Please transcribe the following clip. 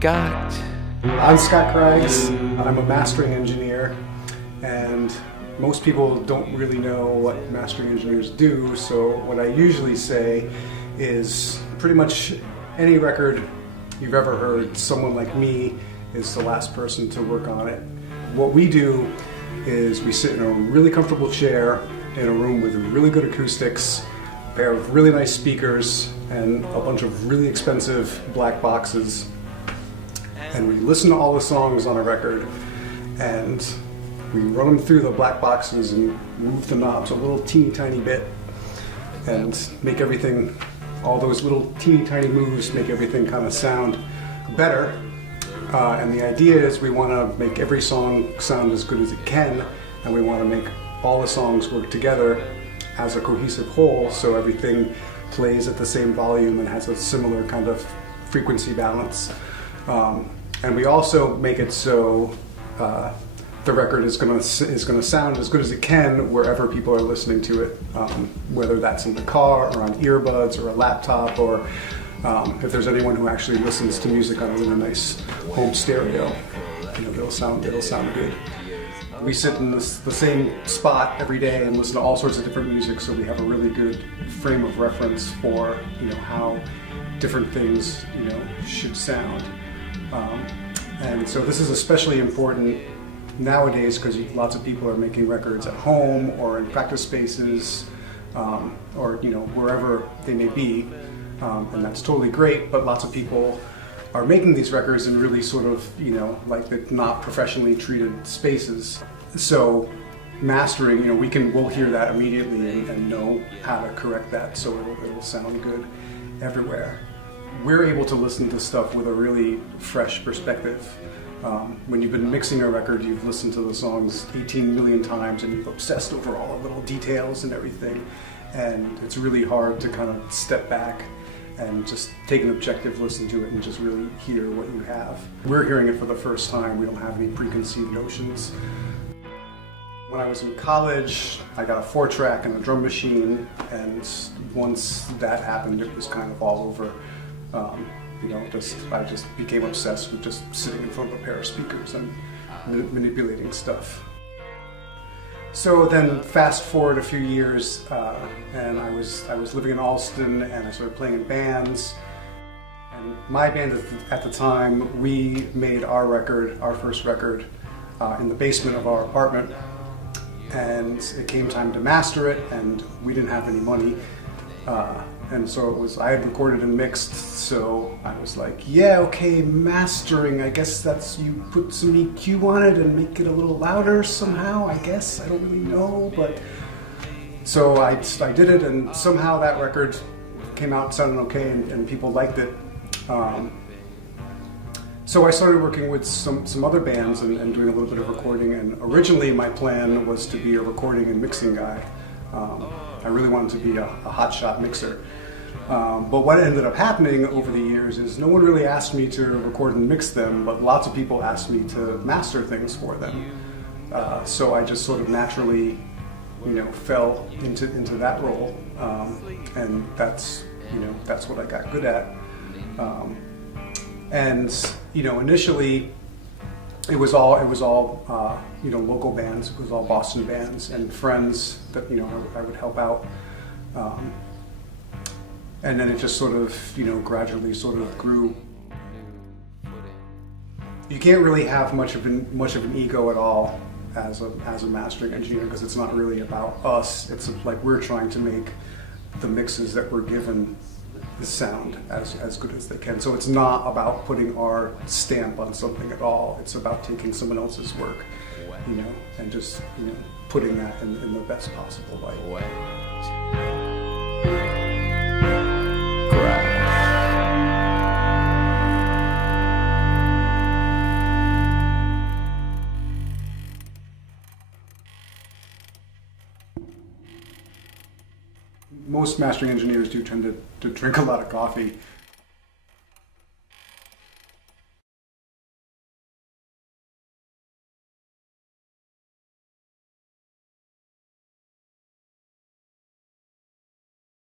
got. I'm Scott Craggs. I'm a mastering engineer, and most people don't really know what mastering engineers do, so what I usually say is pretty much any record you've ever heard, someone like me is the last person to work on it. What we do is we sit in a really comfortable chair in a room with really good acoustics, a pair of really nice speakers, and a bunch of really expensive black boxes. And we listen to all the songs on a record, and we run them through the black boxes and move the knobs a little teeny tiny bit and make everything, all those little teeny tiny moves make everything kind of sound better. And the idea is we want to make every song sound as good as it can, and we want to make all the songs work together as a cohesive whole, so everything plays at the same volume and has a similar kind of frequency balance. And we also make it so the record is going to sound as good as it can wherever people are listening to it, whether that's in the car or on earbuds or a laptop, or if there's anyone who actually listens to music on a really nice home stereo, it'll sound good. We sit in the same spot every day and listen to all sorts of different music, so we have a really good frame of reference for how different things should sound. And so this is especially important nowadays because lots of people are making records at home or in practice spaces, or wherever they may be, and that's totally great. But lots of people are making these records in really sort of like the not professionally treated spaces. So mastering, we'll hear that immediately and know how to correct that so it'll sound good everywhere. We're able to listen to stuff with a really fresh perspective. When you've been mixing a record, you've listened to the songs 18 million times and you've obsessed over all the little details and everything, and it's really hard to kind of step back and just take an objective listen to it and just really hear what you have. We're hearing it for the first time. We don't have any preconceived notions. When I was in college, I got a 4-track and a drum machine, and once that happened, it was kind of all over. I just became obsessed with just sitting in front of a pair of speakers and manipulating stuff. So then fast forward a few years, and I was living in Allston, and I started playing in bands. And my band at the time, we made our first record, in the basement of our apartment. And it came time to master it, and we didn't have any money. And so I had recorded and mixed, so I was like, yeah, okay, mastering, I guess that's, you put some EQ on it and make it a little louder somehow, I guess, I don't really know, but... So I did it, and somehow that record came out sounding okay, and people liked it. So I started working with some other bands and doing a little bit of recording, and originally my plan was to be a recording and mixing guy. I really wanted to be a hotshot mixer. But what ended up happening over the years is no one really asked me to record and mix them, but lots of people asked me to master things for them. So I just sort of naturally, fell into that role, and that's what I got good at. And initially, it was all local bands. It was all Boston bands and friends that I would help out. And then it just sort of gradually sort of grew. You can't really have much of an ego at all as a mastering engineer, because it's not really about us. It's like we're trying to make the mixes that we're given sound as good as they can. So it's not about putting our stamp on something at all. It's about taking someone else's work, and just putting that in the best possible light. Most mastering engineers do tend to drink a lot of coffee.